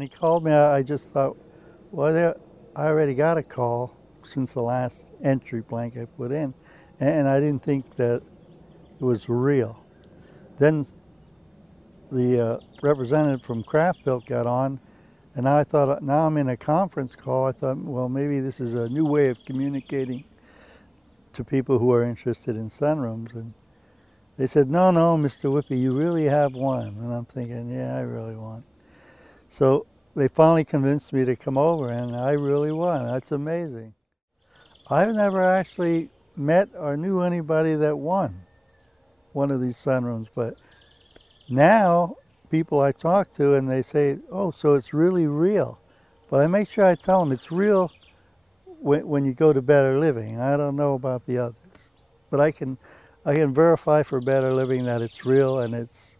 When he called me, I just thought, well, I already got a call since the last entry blank I put in, and I didn't think that it was real. Then the representative from Craft-Bilt got on, and I thought, now I'm in a conference call. I thought, well, maybe this is a new way of communicating to people who are interested in sunrooms. And they said, no, Mr. Whippy, you really have one. And I'm thinking, yeah, I really won. So they finally convinced me to come over, and I really won. That's amazing. I've never actually met or knew anybody that won one of these sunrooms, but now people I talk to and they say, oh, so it's really real. But I make sure I tell them it's real when you go to Better Living. I don't know about the others, but I can verify for Better Living that it's real and it's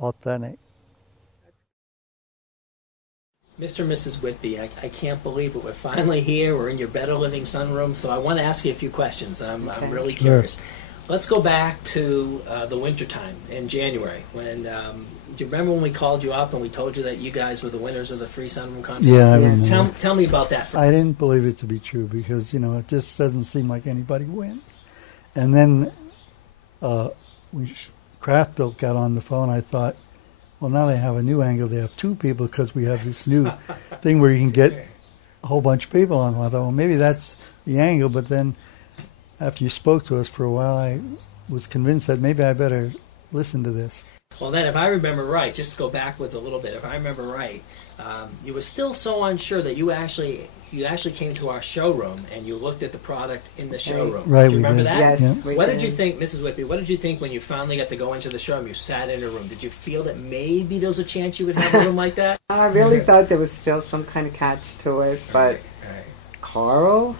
authentic. Mr. and Mrs. Whitby, I can't believe it. We're finally here. We're in your Better Living sunroom. So I want to ask you a few questions. I'm really curious. Sure. Let's go back to the wintertime in January. When do you remember when we called you up and we told you that you guys were the winners of the free sunroom contest? Yeah, I remember. Tell me about that. I didn't believe it to be true because, you know, it just doesn't seem like anybody wins. And then Craft-Bilt got on the phone. I thought, well, now they have a new angle. They have two people because we have this new thing where you can get a whole bunch of people on. I thought, well, maybe that's the angle. But then after you spoke to us for a while, I was convinced that maybe I better listen to this. Well, then, if I remember right, just to go backwards a little bit, if I remember right, you were still so unsure that you actually came to our showroom and you looked at the product in the showroom. Right, do you remember that? Yes. Yeah. What did you think, Mrs. Whitby, what did you think when you finally got to go into the showroom? You sat in a room. Did you feel that maybe there was a chance you would have a room like that? I really thought there was still some kind of catch to it, but Carl,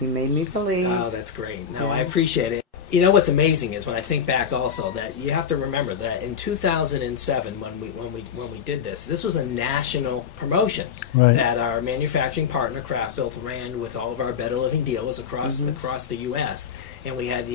he made me believe. Oh, that's great. No, I appreciate it. You know what's amazing is when I think back also that you have to remember that in 2007 when we did this was a national promotion that our manufacturing partner Craft-Bilt ran with all of our Better Living dealers across the U.S. and we had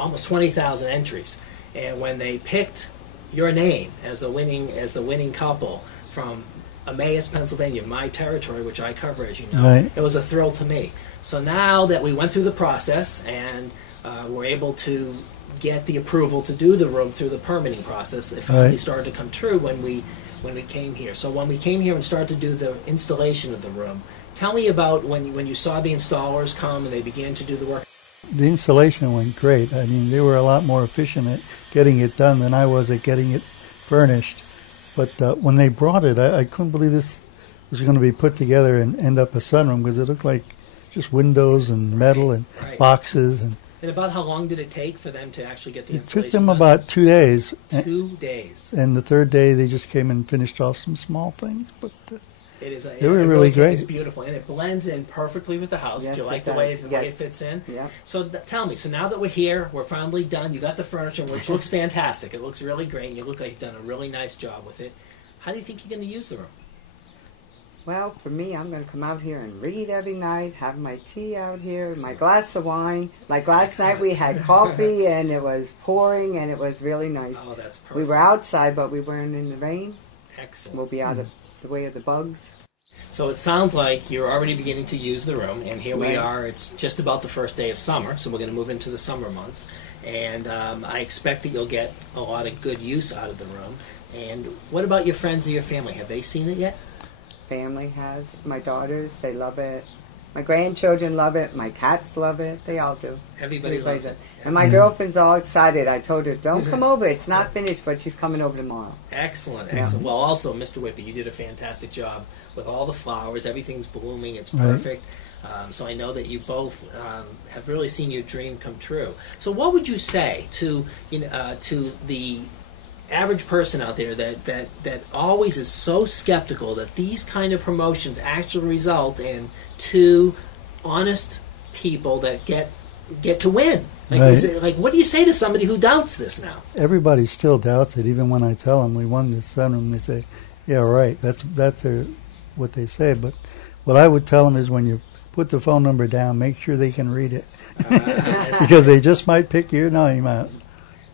almost 20,000 entries. And when they picked your name as the winning couple from Emmaus, Pennsylvania, my territory, which I cover, as you know, it was a thrill to me. So now that we went through the process and were able to get the approval to do the room through the permitting process, it finally started to come true when we came here. So when we came here and started to do the installation of the room, tell me about when you saw the installers come and they began to do the work. The installation went great. I mean, they were a lot more efficient at getting it done than I was at getting it furnished. But when they brought it, I couldn't believe this was going to be put together and end up a sunroom because it looked like just windows and metal and boxes. And about how long did it take for them to actually get the installation? It took them done? about 2 days. 2 days. And the third day they just came and finished off some small things. But they were really great. It's beautiful, and it blends in perfectly with the house. Yes, Do you like the way it fits in? Yeah. So tell me, so now that we're here, we're finally done. You got the furniture, which looks fantastic. It looks really great, and you look like you've done a really nice job with it. How do you think you're going to use the room? Well, for me, I'm going to come out here and read every night, have my tea out here, my glass of wine. Like last night we had coffee and it was pouring and it was really nice. Oh, that's perfect. We were outside, but we weren't in the rain. Excellent. We'll be out of the way of the bugs. So it sounds like you're already beginning to use the room, and here we are. It's just about the first day of summer, so we're going to move into the summer months. And I expect that you'll get a lot of good use out of the room. And what about your friends or your family? Have they seen it yet? Family has. My daughters, they love it. My grandchildren love it. My cats love it. They all do. Everybody loves it. And my girlfriend's all excited. I told her, don't come over. It's not finished, but she's coming over tomorrow. Excellent, excellent. Well, also, Mr. Whippy, you did a fantastic job with all the flowers. Everything's blooming. It's perfect. So I know that you both have really seen your dream come true. So what would you say to the average person out there that always is so skeptical that these kind of promotions actually result in two honest people that get to win? Like, what do you say to somebody who doubts this now? Everybody still doubts it. Even when I tell them we won this sunroom, they say, yeah, right. That's what they say. But what I would tell them is when you put the phone number down, make sure they can read it. Because they just might pick your name out.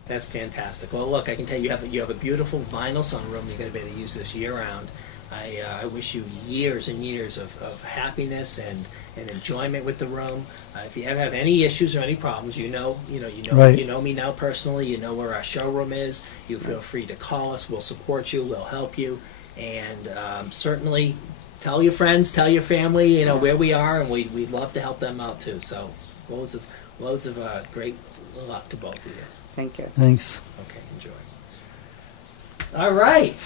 That's fantastic. Well, look, I can tell you have a beautiful vinyl sunroom. You're going to be able to use this year-round. I wish you years and years of happiness and enjoyment with the room. If you ever have any issues or any problems, you know me now personally. You know where our showroom is. You feel free to call us. We'll support you. We'll help you, and certainly tell your friends, tell your family, where we are, and we'd love to help them out too. So loads of great luck to both of you. Thank you. Thanks. Okay, enjoy. All right.